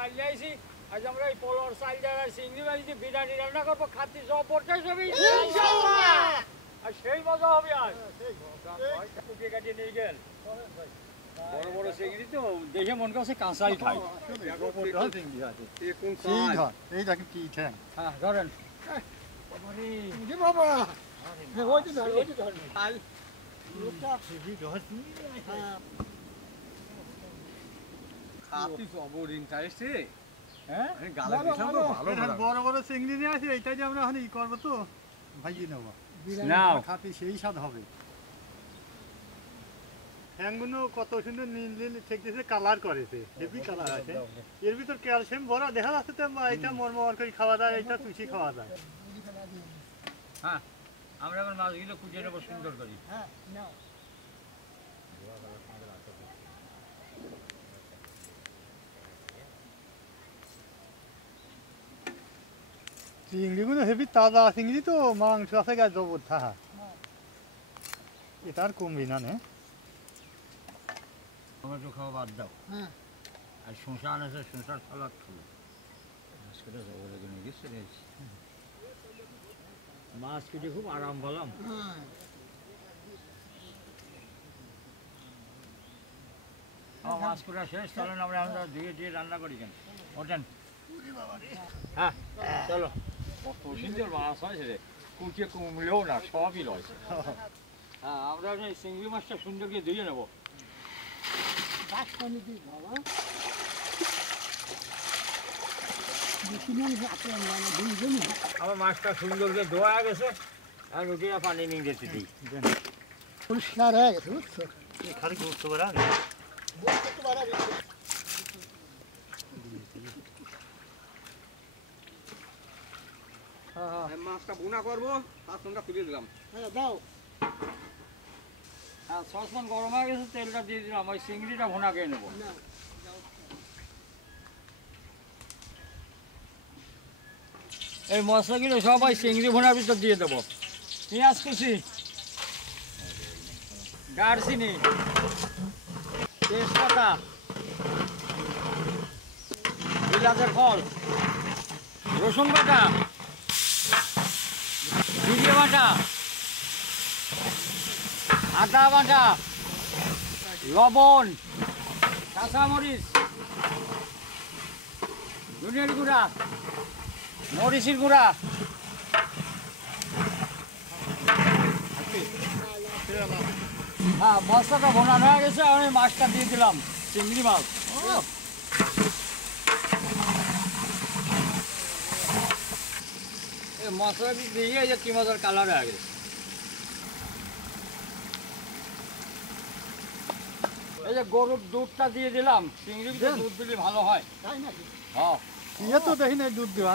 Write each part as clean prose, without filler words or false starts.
চাল যাইছি আজ আমরা এই পোলার চাল যারা চিংড়ি মাছ দিয়ে বিরিয়ানি রান্না করবো খাতি জবরদস্ত হবে ইনশাআল্লাহ আর সেই মজা হবে আজ কুটিয়ে কাটিয়ে নিয়ে গেল বড় বড় চিংড়ি তো দেখে মন কাছে কাঁচাই খাই চিংড়ি আছে এই দেখেন কি ঠ্যাং হ্যাঁ ধরেন বাবা বড় বড় চিংড়ি নিয়ে আছে এইটা যে আমরা ই করবো তো ভাইজি নেবো খাতি সেই স্বাদ হবে হ্যাংগুলো কত সুন্দর নীল নীল ঠেকতেছে কালার করেছে হেভি কালার আছে এর ভিতর ক্যালসিয়াম ভরা দেখা যাচ্ছে তো এটা মরমর করে খাওয়া যায় এটা তুষি খাওয়া যায় হ্যাঁ আমরা এখন মাছগুলো কুচিয়ে নেবো সুন্দর করি হ্যাঁ নাও চিংড়িগুলো হেভি তাজা চিংড়ি তো মাংস আছে গাছ জবর থাহা এটা আর কমবি না নে টমেটো খাওয়া বাদ দাও হ্যাঁ আর শসা আনেছে শসার সালাদ খাবো মাছটা জবর এখানে গেছে মাছ কেটে খুব আরাম পেলাম মাছ করা শেষ চলেন আমরা ধুয়ে দিয়ে রান্না করি কেন ওঠেন হ্যাঁ চলো কত সুন্দর মাছ হয়েছে রে কুচিয়ে কুমড়েও না সবই রয়েছে হ্যাঁ আমরা চিংড়ি মাছটা সুন্দর করে ধুয়ে নেবো আমার মাছটা সুন্দর করে ধোয়া গেছে আর রুটিটা পানি নিয়ে যেতে দিই পরিষ্কার হয়ে গেছে বুঝছো খালি গুরুত্ব করা মাছটা ভুনা করবো সসপ্যানটা খুলে দিলাম হ্যাঁ দাও হ্যাঁ সসপ্যান গরম হয়ে গেছে তেলটা দিয়ে দিলাম ওই চিংড়িটা ভুনা খেয়ে নেবো এই মশলাগুলো সবাই চিংড়ি ভুনার ভিতর দিয়ে দেবো পেঁয়াজ কুচি দারচিনি তেজপাতা বিলাতের ফল রসুন বাটা জিরে বাটা আদা বাটা লবণ কাঁচামরিচ ধনিয়ার গুঁড়া মরিচের গুঁড়া হ্যাঁ মশলাটা ভোনানো হয়ে গেছে আমি মাছটা দিয়ে দিলাম চিংড়ি মাছ এই মশলা দিয়ে যে কি মজার কালার হয়ে গেছে এই যে গরুর দুধটা দিয়ে দিলাম চিংড়ি দুধ দিলে ভালো হয় তাই নাকি হ্যাঁ ইয়ে তো দেখি না দুধ দেওয়া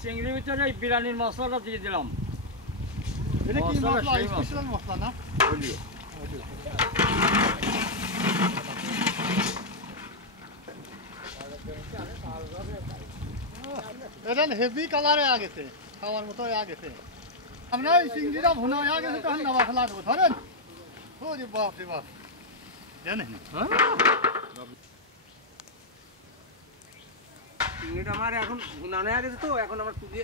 চিংড়ির ভিতরে বিরিয়ানির মশলাটা দিয়ে দিলাম এটা হেভি কালারে আগেছে খাওয়ার মতো আগেছে আমরা এই চিংড়িটা ভুনা হয়ে গেছে তখন নামা ফেলা দেবো ধরেন ও রে বাপ রে বাপ জানেন চিংড়িটা আমার এখন ভুনা হয়ে গেছে তো এখন আমার তুলে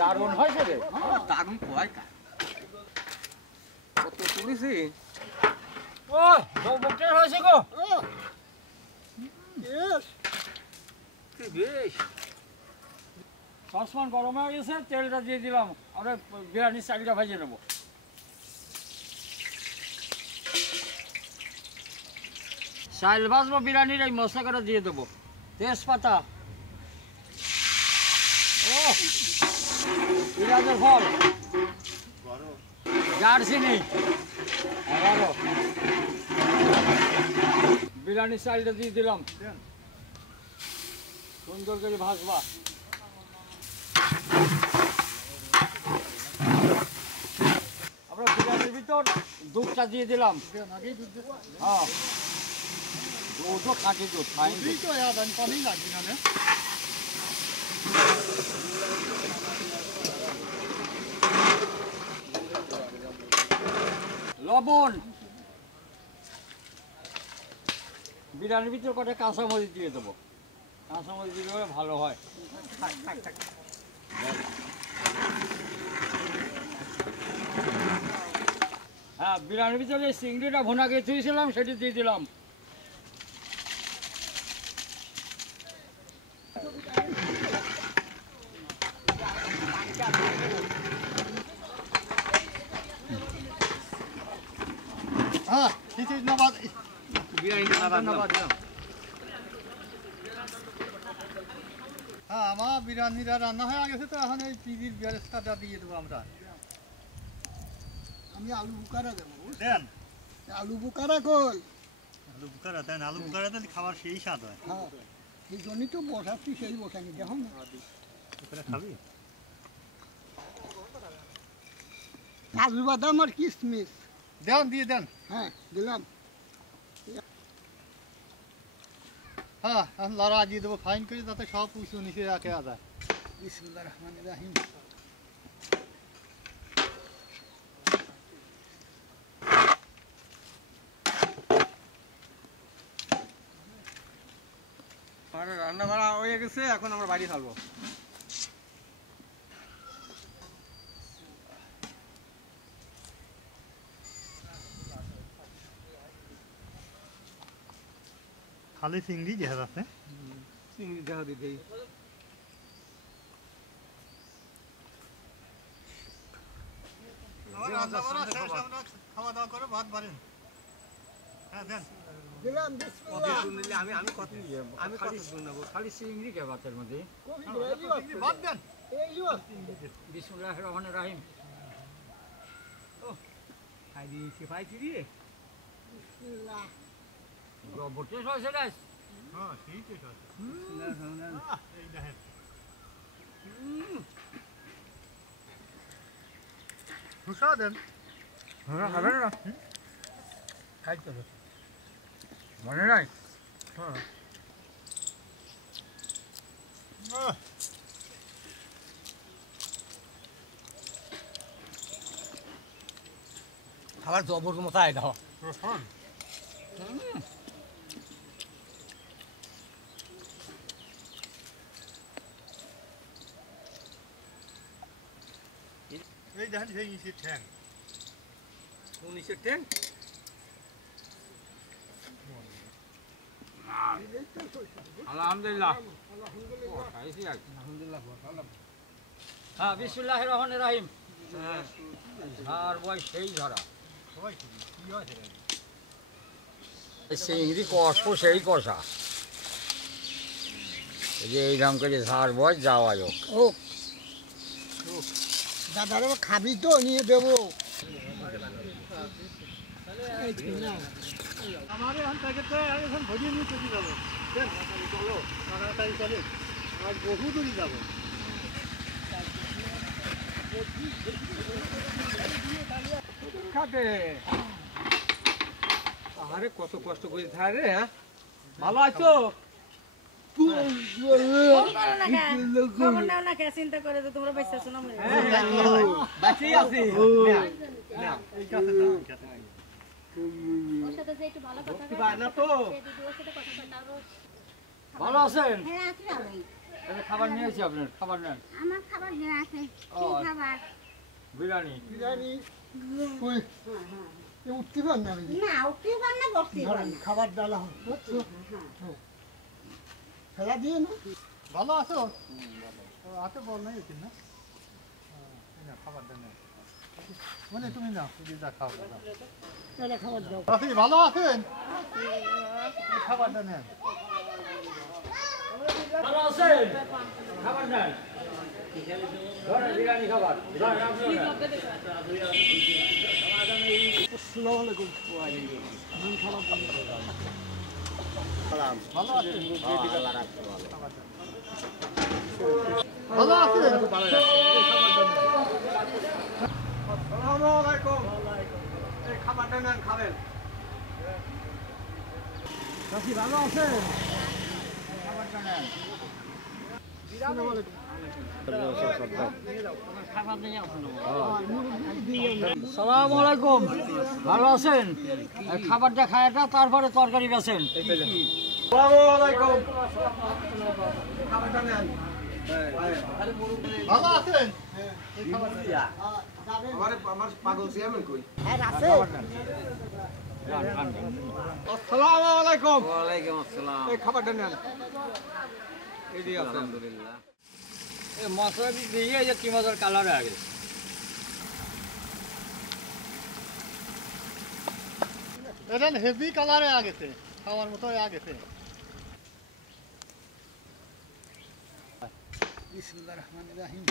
দারুণ হয়েছে রে দারুণ কয় কত তুলেছি ও মুখটা হয়েছে গো বেশ সসপ্যান গরম হয়ে গেছে তেলটা দিয়ে দিলাম আমরা বিরিয়ানির চালটা ভেজে নেব চাল ভাজবো বিরিয়ানির এই মশলা করে দিয়ে দেবো তেজপাতা ও পেঁয়াজের ফল দারচিনি 11 বিরিয়ানির চালটা দিয়ে দিলাম সুন্দর করে ভাজবা আমরা বিরিয়ানির ভিতর দুধটা দিয়ে দিলাম হ্যাঁ দুধও খাঁটি দুধ পানি লাগবে না লবণ, বিরিয়ানির ভিতরে কটা কাঁচামরিচ দিয়ে দেবো, কাঁচামরিচ দিলে ভালো হয়। হ্যাঁ, বিরিয়ানির ভিতরে চিংড়িটা ভুনা করে থুয়েছিলাম সেটি দিয়ে দিলাম। হ্যাঁ, ধন্যবাদ। হ্যাঁ, আমার বিরিয়ানিটা রান্না হয়ে গেছে, তো এখন এই পিজির ব্যবস্থাটা দিয়ে দেবো আমরা। আমি আলু বুকারা দেবো। দেন আলু বুকারা কই? আলু বুকারা দেন, আলু বুকারা দিলে খাবার সেই স্বাদ হয়। হ্যাঁ, এই জন্যই তো বসাচ্ছি, সেই বসানি দেখো না। খাবি কাজু বাদাম আর কিশমিশ দেন, দিয়ে দেন। হ্যাঁ দিলাম। হ্যাঁ, এখন লড়া দিয়ে দেবো ফাইন করে, যাতে সব উঁচু নিচে রাখে যায়। বিসমিল্লাহির রহমানির রহিম। রান্না বাড়া হয়ে গেছে, এখন আমরা বাড়ি খাবো। খালি চিংড়ি দেখা যাচ্ছে। চিংড়ি দেখা দিতেই খাওয়া দাওয়া করে ভাত বাড়েন। হ্যাঁ দেন। দিলাম বিসমিল্লাহ। আমি কত নেবো? খালি চিংড়ি কে ভাতের মধ্যে? ভাত দেন। বিসমিল্লাহির রহমানির রহিম। খাই দিয়েছি, পাইছি রে। বিসমিল্লাহ। জবর টেস্ট হয়েছে রে। হ্যাঁ, ঠিক আছে। এই দেখেন। খুশা দেন। হ্যাঁ, হবে না? খাই তো মনে নাই? হ্যাঁ। খাবার জবর মতো আয় দাও। এই দেখেন সেই ইসের ঠ্যাং। 19-এর ট্রেন। আলহামদুলিল্লাহ। হ্যাঁ, বিসমিল্লাহির রহমানির রহিম। আর বই সেই ধরা চিংড়ি কষবো, সেই কষা এই যে এইরকম করে ঝাড় বয় যাওয়া হোক। ও দাদারে খাবি তো, নিয়ে দেবো। আমার এখন প্যাকেটটা এখন ভরিয়ে নিয়ে চলে যাবো। দেন, চলো তাড়াতাড়ি চলে, আর বহু দূরই যাবো। খাবে। আরে কত কষ্ট করে থাকে রে। হ্যাঁ, ভালো আছো? চিন্তা করে তো তোমরা বেঁচে আছো না? বাঁচিয়ে আছি। এই কাছে দাও, এই কাছে। ওর সাথে যে একটু ভালো কথা কি বায় না তো? সে দিদি ওর সাথে কথা কয় তারও ভালো আছেন? হ্যাঁ আছি আমি। এই যে খাবার নিয়ে এসেছি, আপনার খাবার নেন। আমার খাবার দেওয়া আছে। কি খাবার? বিরিয়ানি। বিরিয়ানি কই? এ উঠতে পার না আমি। না উঠতে পার না, বসতে পার ধরেন, না। খাবার ডালা হয়, বুঝছো? হ্যাঁ। ফেলা দিয়ে না। ভালো আছো? হাতে বল নাই এখানে না? এই না, খাবারটা নেই। মানে তুমি না, তুমি যা খাও দাও। তাহলে খাবার দাও। আপনি ভালো আছেন? এই খাবারটা নেন। ভালো আছেন? খাবার নেন। ধরেন বিরিয়ানি খাবার। ধরেন, আপনিও নেন। আসসালামু আলাইকুম। ভালো আছেন? ভালো আছেন? আসসালামু আলাইকুম। এই খাবারটা নেন, খাবেন। চাচি ভালো আছেন? খাবারটা নেন। আসসালামু আলাইকুম। সালামু আলাইকুম, ভালো আছেন? খাবারটা খায়াটা তারপরে তরকারি বেছেন। ভালো আছেন? আমার পাগল চেয়ারম্যান কই? হ্যাঁ আছে আসসালামু আলাইকুম। ওয়ালাইকুম আসসালাম। এই খাবারটা নেন। এই দিয়ে আলহামদুলিল্লাহ। এই মশলা দিয়ে যে কি মজার কালার আগে। এটা হেভি কালারে আগেছে, খাওয়ার মতো আগেছে। বিসমিল্লাহির রহমানির রহিম।